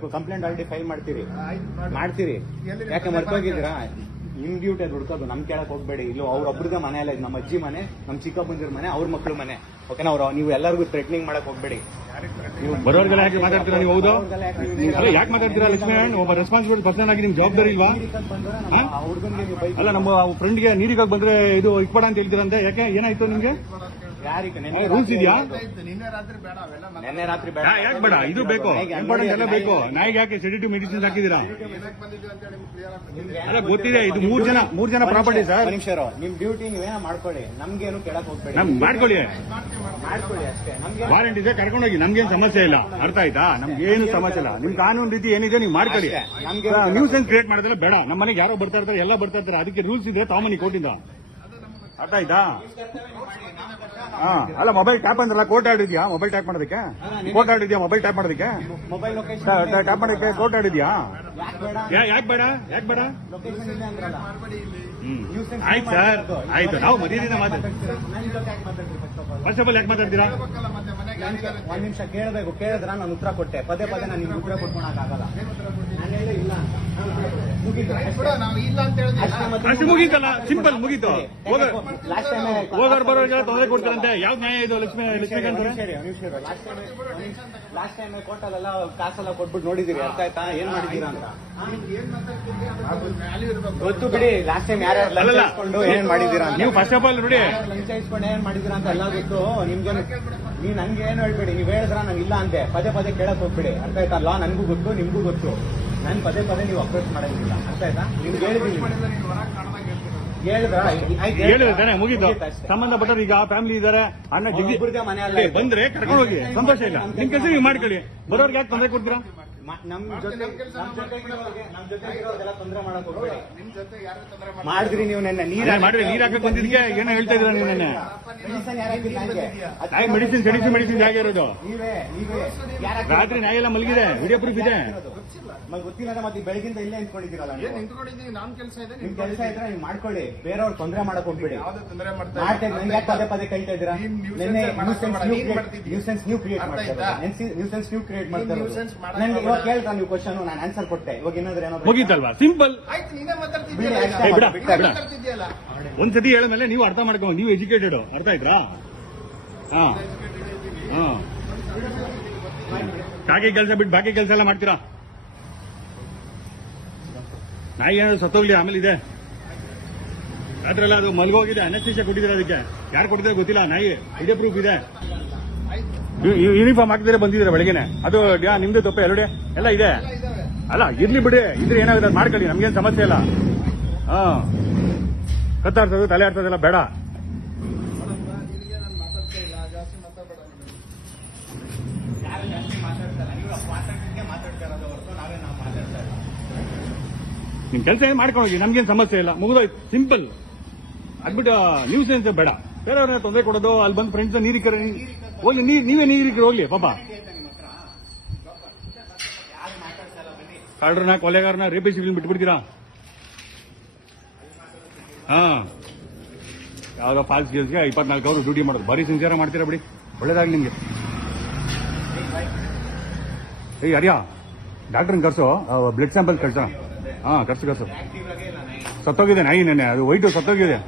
ಮಾಡ್ಬೇಕು complaint already file ಮಾಡ್ತೀರಿ. ಮಾಡ್ತೀರಿ. ಯಾಕೆ ಮರ್ತೋಗಿದ್ದೀರಾ? ನಿಮ್ ಡ್ಯೂಟಿ ಅದು ಹುಡ್ಕೋದು ನಮ್ ಕೇಳಕ್ ಹೋಗ್ಬೇಡಿ. ಇಲ್ಲೂ ಅವ್ರ ಒಬ್ರಿಗ ಮನೆ ಅಲ್ಲ ಇದು ನಮ್ಮ ಅಜ್ಜಿ ಮನೆ ನಮ್ ಚಿಕ್ಕಪ್ಪಂದಿರ ಮನೆ ಅವ್ರ ಮಕ್ಳು ಮನೆ. ಓಕೆನಾ ಅವ್ರು ನೀವು ಎಲ್ಲರಿಗೂ ಥ್ರೆಟ್ನಿಂಗ್ ಮಾಡಕ್ ಹೋಗ್ಬೇಡಿ. ನೀವು ಬರೋರ್ಗೆಲ್ಲ ಯಾಕೆ ಮಾತಾಡ್ತೀರಾ ನೀವು? ಹೌದು? ಯಾಕೆ ನೀವು- ಅಲ್ಲ ಯಾಕೆ ಮಾತಾಡ್ತೀರಾ ಲಕ್ಷ್ಮೀನಾರಾಯಣ್ ಒಬ್ಬ ರೆಸ್ಪಾನ್ಸಿಬಲ್ ಪರ್ಸನ್ ಆಗಿ ನಿಮ್ ಜವಾಬ್ದಾರಿ ಇಲ್ವಾ? ನಮ್ಮ ಅಲ್ಲ ನಮ್ಮ ಫ್ರೆಂಡ್ಗೆ ನೀರಿಗೆ ಬಂದ್ರೆ ಇದು ಇಕ್ಬೇಡ ಅಂತ ಹೇಳ್ತೀರಂತೆ ಯಾಕೆ ಏನಾಯ್ತು ನಿಮ್ಗೆ? ರೂಲ್ಸ್ ಇದೆಯಾ? ನಿನ್ನೆ ರಾತ್ರಿ ಬೇಡ ಅವೆಲ್ಲ ನೆನ್ನೆ ರಾತ್ರಿ ಬೇಡ. ಯಾಕೆ ಬೇಡ? ಇದು ಬೇಕು. ಇಂಪಾರ್ಟೆಂಟ್ ಎಲ್ಲ ಬೇಕು. ನಾಯಿಗೆ ಯಾಕೆ ಸೆಡಿಟಿವ್ ಮೆಡಿಸಿನ್ಸ್ ಹಾಕಿದೀರಾ ಏನಕ್ಕೆ ಬಂದಿದ್ದೀವಿ ಅಂತ ಹೇಳಿ ಕ್ಲಿಯರ್ ಆಗ್ತದೆ ಅಲ್ಲ ಗೊತ್ತಿದೆ ಇದು ಮೂರ್ ಜನ ಮೂರ್ ಜನ ಪ್ರಾಪರ್ಟಿ ಸರ್ ನಿಮಿಷ ನಿಮ್ ಡ್ಯೂಟಿ ನೀವೇನ ಮಾಡ್ಕೊಳ್ಳಿ. ನಮ್ಗೇನು ಕೇಳಕ್ ಹೋಗ್ಬೇಡಿ. ನಮ್ ಮಾಡ್ಕೊಳ್ಳಿ. ಮಾಡ್ಕೊಳ್ಳಿ ಅಷ್ಟೇ. ನಮ್ಗೆ ವಾರಂಟ್ ಇದೆ ಕರ್ಕೊಂಡೋಗಿ ನಮ್ಗೇನ್ ಸಮಸ್ಯೆ ಇಲ್ಲ. ಅರ್ಥ ಆಯ್ತಾ? ನಮ್ಗೆ ಏನು ಸಮಸ್ಯೆ ಇಲ್ಲ. ನಿಮ್ ಕಾನೂನು ರೀತಿ ಏನಿದೆ ನೀವು ಮಾಡ್ಕೊಳ್ಳಿ. ನಮ್ಗೆ ನ್ಯೂಸ್ ಏನ್ ಕ್ರಿಯೇಟ್ ಮಾಡಿದ್ರೆ ಬೇಡ. ನಮ್ಮ ಮನೆಗೆ ಯಾರೋ ಬರ್ತಾ ಇರ್ತಾರೆ ಎಲ್ಲ ಬರ್ತಾ ಇರ್ತಾರೆ. ಅದಕ್ಕೆ ರೂಲ್ಸ್ ಇದೆ ತಾಮನಿ ಕೋರ್ಟಿಂದ. ಅರ್ಥ ಆಯ್ತಾ? ಹಾ. ಅಲ್ಲ ಮೊಬೈಲ್ ಟ್ಯಾಪ್ ಅಂದ್ರಲ್ಲ ಕೋರ್ಟ್ ಆರ್ಡ್ ಇದೆಯಾ? ಮೊಬೈಲ್ ಟ್ಯಾಪ್ ಮಾಡೋದಕ್ಕೆ? ಕೋರ್ಟ್ ಆರ್ಡ್ ಇದೆಯಾ ಮೊಬೈಲ್ ಟ್ಯಾಪ್ ಮಾಡೋದಕ್ಕೆ? ಮೊಬೈಲ್ ಲೊಕೇಶನ್ ಟ್ಯಾಪ್ ಮಾಡೋದಕ್ಕೆ ಕೋರ್ಟ್ ಆರ್ಡ್ ಇದೆಯಾ? ಯಾಕೆ ಬೇಡ? ಯಾಕೆ ಬೇಡ? ಆಯ್ತು ಸರ್. ಆಯ್ತು. ನಾವು ಮರ್ಯಾದಿಂದ ಮಾತಾಡ್ತೀವಿ? ಫಸ್ಟ್ ಆಫ್ ಆಲ್ ಯಾಕೆ ಮಾತಾಡ್ತೀರಾ? ಒಂದ್ ನಿಮಿಷ ಕೇಳಬೇಕು. ಕೇಳಿದ್ರ ನಾನು ಉತ್ತರ ಕೊಟ್ಟೆ. ಪದೇ ಪದೇ ನಾನು ನಿಮ್ಗೆ ಉತ್ತರ ಕೊಟ್ಕೊಳಕ್ಕಾಗಲ್ಲ. ನಾನು ಹೇಳಿ ಇಲ್ಲ ಮುಗೀತು ಬಿಡ ನಾವು ಇಲ್ಲ ಅಂತ ಹೇಳಿದ್ವಿ. ಅಷ್ಟೇ ಮುಗೀತಲ್ಲ? ಸಿಂಪಲ್ ಮುಗೀತು. ಹೋಗ ಲಾಸ್ಟ್ ಟೈಮ್ ಹೋಗೋರ್ ಬರೋರಿಗೆಲ್ಲ ತೊಂದರೆ ಕೊಡ್ತಾರಂತೆ. ಯಾವ ನ್ಯಾಯ ಇದು? ಲಕ್ಷ್ಮೀ ಲಕ್ಷ್ಮೀಕಾಂತ್? ಲಾಸ್ಟ್ ಟೈಮ್ ಕೋರ್ಟಲ್ಲೆಲ್ಲ ಕಾಸೆಲ್ಲ ಕೊಟ್ಬಿಟ್ಟು ನೋಡಿದಿರಿ ಅರ್ಥ ಆಯ್ತಾ? ಏನ್ ಮಾಡಿದೀರಾ ಅಂತ. ಗೊತ್ತು ಬಿಡಿ. ಲಾಸ್ಟ್ ಟೈಮ್ ಯಾರ್ಯಾರು. ಇಸ್ಕೊಂಡು ಏನ್ ಮಾಡಿದೀರಾ ಅಂತ. ನೀವು ಫಸ್ಟ್ ಆಫ್ ಆಲ್ ನೋಡಿ. ಲಂಚ ಇಸ್ಕೊಂಡು ಏನ್ ಮಾಡಿದೀರಾ ಅಂತ ಎಲ್ಲ ಗೊತ್ತು. ನಿಮ್ಗೆ ನೀವ್ ನಂಗೆ ಏನು ಹೇಳ್ಬೇಡಿ. ನೀವ್ ಹೇಳಿದ್ರ ನಂಗೆ ಇಲ್ಲ ಅಂತೆ ಪದೇ ಪದೇ ಕೇಳಕ್ ಹೋಗ್ಬೇಡಿ. ಅರ್ಥ ಆಯ್ತಾ? ಲಾ ನನ್ಗೂ ಗೊತ್ತು ನಿಮ್ಗೂ ಗೊತ್ತು. ನನ್ ಪದೇ ಪದೇ ನೀವು ಅಪ್ರೋಚ್ ಮಾಡಂಗಿಲ್ಲ. ಅರ್ಥ ಆಯ್ತಾ? ನಿಮ್ಗೆ ಹೇಳಿದ್ರಿ? ಮುಗೀತು. ಸಂಬಂಧಪಟ್ಟರು ಈಗ ಫ್ಯಾಮಿಲಿ ಇದಾರೆ ಅಣ್ಣ ಒಬ್ಬರದೇ ಮನೆ ಬಂದ್ರೆ ಕರ್ಕೊಂಡು ಹೋಗಿ ಸಂತೋಷ ಇಲ್ಲ. ನಿಮ್ ಕೆಲಸ ನೀವು ಮಾಡ್ಕೊಳ್ಳಿ. ಬರೋರ್ಗೆ ಯಾಕೆ ತೊಂದರೆ ಕೊಡ್ತೀರಾ? ನಮ್ ಜೊತೆ ನಮ್ ಜೊತೆ ಇರೋರ್ಗೆ- ನಮ್ ಜೊತೆ ಇರೋರ್ಗೆಲ್ಲ ತೊಂದ್ರೆ ಮಾಡಕ್ ಹೋಗ್ಬೇಡಿ. ನಿಮ್ ಜೊತೆ ಯಾರು ತೊಂದರೆ ಮಾಡಿ ಮಾಡಿದ್ರಿ ನೀವು ನೆನ್ನೆ ನೀರ್ ಮಾಡ್ರಿ ಮಾಡಿದ್ರೆ ನೀರ್ ಹಾಕಕ್ ಬಂದಿದ್ದಕ್ಕೆ ಏನೋ ಹೇಳ್ತಾ ಇದ್ರ ನೀವು ನೆನ್ನೆ? ಮೆಡಿಸನ್ ಯಾರು ನಂಗೆ? ಅದ್ ನಾಯಿ ಮೆಡಿಸಿನ್ ಸೆಡಿಸಿ ಮೆಡಿಸಿನ್ ಹೇಗೆ ಇರೋದು. ನೀವೇ ನೀವೇ. ಯಾರ್ ರಾತ್ರಿ ನಾಯಿ ಎಲ್ಲ ಮಲಗಿದೆ ವಿಡಿಯೋ ಪ್ರೂಫ್ ಇದೆ. ಮತ್ತ್ ಗೊತ್ತಿಲ್ಲ. ಅಂದ್ರೆ ಮತ್ತೆ ಬೆಳಗಿಂದ ಇಲ್ಲೇ ನಿಂತ್ಕೊಂಡಿದ್ದೀರಲ್ಲ ಏನ್ ನೀವು. ನಿಂತ್ಕೊಂಡಿದ್ದೀವಿ ನಾನ್ ಕೆಲಸ ಇದೆ ನಿಮ್ ಕೆಲಸ ಇದ್ರೆ ನೀವು ಮಾಡ್ಕೊಳ್ಳಿ. ಬೇರೆಯವ್ರ ತೊಂದ್ರೆ ಮಾಡಕ್ ಹೋಗ್ಬೇಡಿ. ಯಾವ್ದು ತೊಂದರೆ ಮಾಡ್ತಾ ಮಾಡ್ತಾ ನಂಗೆ ಯಾಕೆ ಪದೇ ಪದೇ ಕಳ್ತಾ ಇದ್ದೀರಾ? ನೀನ್ nuisance ನಿನ್ನೆ ಮಾಡಕ್ ನ್ಯೂಸೆನ್ಸ್ ಹೋಗ್ಬೇಡ, ನೀವು ಮಾಡ್ತಿದ್ದೀಯ. ಕ್ರಿಯೇಟ್ ಅರ್ಥ ಮಾಡ್ತಾ ಆಯ್ತಾ? ನ್ಯೂಸೆನ್ಸ್ ನೀವು ಕ್ರಿಯೇಟ್ ಮಾಡ್ತಾ ನೀನ್ nuisance ಮಾಡಕ್ ನಂಗೆ ಇವಾಗ ಹೋಗ್ಬೇಡ. ಕೇಳ್ತಾ ನೀವು ಕ್ವಶನ್ ನಾನು ಆನ್ಸರ್ ಕೊಟ್ಟೆ. ಇವಾಗ ಏನಾದ್ರೆ ಏನಾದ್ರು ಮುಗೀತಲ್ವಾ? ಸಿಂಪಲ್ ಆಯ್ತು ನೀನೇ ಮಾತಾಡ್ತಿದ್ಯಲ್ಲ ಬಿಡಿ, ಈಗ. ಅಷ್ಟೇ ಏ, ಬಿಡ, ಬಿಡಿ, ಬಿಡ. ಮಾತಾಡ್ತಿದ್ಯಲ್ಲ ಒಂದ್ಸತಿ ಹೇಳಿದ್ಮೇಲೆ ನೀವು ಅರ್ಥ ಮಾಡ್ಕೊಂಡು ನೀವು ಎಜುಕೇಟೆಡ್ ಅರ್ಥ ಆಯ್ತಾ? ಹಾ. ಹಾ. ಬಾಕಿ ಕೆಲಸ ಬಿಟ್ಟು ಬಾಕಿ ಕೆಲಸ ಎಲ್ಲ ಮಾಡ್ತೀರಾ? ನಾಯಿ ಏನಾದ್ರು ಸತ್ತೋಗ್ಲಿ ಆಮೇಲೆ ಇದೆ. ರಾತ್ರೆಲ್ಲ ಅದು ಮಲ್ಗೋಗಿದೆ ಅನಸ್ತೀಶ ಕೊಟ್ಟಿದ್ದೀರಾ ಅದಕ್ಕೆ? ಯಾರು ಕೊಟ್ಟಿದ್ರೆ ಗೊತ್ತಿಲ್ಲ ನಾಯಿ. ಇದೇ ಪ್ರೂಫ್ ಇದೆ. ಯೂನಿಫಾರ್ಮ್ ಹಾಕಿದ್ರೆ ಬಂದಿದ್ದೀರಾ ಬೆಳಗ್ಗೆನೆ? ಅದು ನಿಮ್ದು ತಪ್ಪು ಎರಡು ಎಲ್ಲ ಇದೆ? ಅಲ್ಲ, ಇರ್ಲಿ ಬಿಡಿ, ಇದ್ರೆ ಏನಾಗುತ್ತೆ ಮಾಡ್ಕೊಳ್ಳಿ, ನಮ್ಗೇನು ಸಮಸ್ಯೆ ಇಲ್ಲ. ಹಾ. ಕತ್ತಾಡ್ಸೋದು ತಲೆ ಆಡ್ತದಲ್ಲ ಬೇಡ. ನಿಮ್ ಕೆಲಸ ಏನ್ ಮಾಡ್ಕೊಳ್ಳಿ ನಮ್ಗೇನು ನಮ್ಗೇನ್ ಸಮಸ್ಯೆ ಇಲ್ಲ. ಮುಗಿದೋಯ್ತು. ಸಿಂಪಲ್ ಅದ್ಬಿಟ್ಟು ನ್ಯೂಸ್ ಏನ್ಸ್ ಬೇಡ. ಬೇರೆಯವ್ರನ್ನ ತೊಂದರೆ ಕೊಡೋದು, ಅಲ್ಲಿ ಬಂದು ಫ್ರೆಂಡ್ಸ್ ನೀರಿಗೆ ಹೋಗ್ಲಿ ನೀರ್ ನೀವೇ ನೀರಿಗೆ ಹೋಗ್ಲಿ, ಪಾಪ. ಕಳ್ಳರನ್ನ ಕೊಲೆಗಾರನ ರೇಪಿಸಿಗಳನ್ನ ಬಿಟ್ಬಿಡ್ತೀರಾ? ಹಾ. ಯಾವ್ದೋ ಫಾಲ್ಸ್ ಕೇಸ್ಗೆ ಇಪ್ಪತ್ನಾಲ್ಕು ಅವರು ಡ್ಯೂಟಿ ಮಾಡೋದು. ಬರೀ ಸಿನ್ಸಿಯರ್ ಮಾಡ್ತೀರಾ ಬಿಡಿ? ಒಳ್ಳೇದಾಗ್ಲಿ ನಿಮ್ಗೆ. ಏಯ್, ಅರಿಯಾ. ಡಾಕ್ಟ್ರನ್ ಕರ್ಸು. ಬ್ಲಡ್ ಸ್ಯಾಂಪಲ್ ಕಳ್ಸೋ. ಹಾ, ಕರ್ಸು ಕರ್ಸು. ಸತ್ತೋಗಿದೆ ನಾಯಿ ನೆನೆ ಅದು ವೈಟು ಸತ್ತೋಗಿದೆ.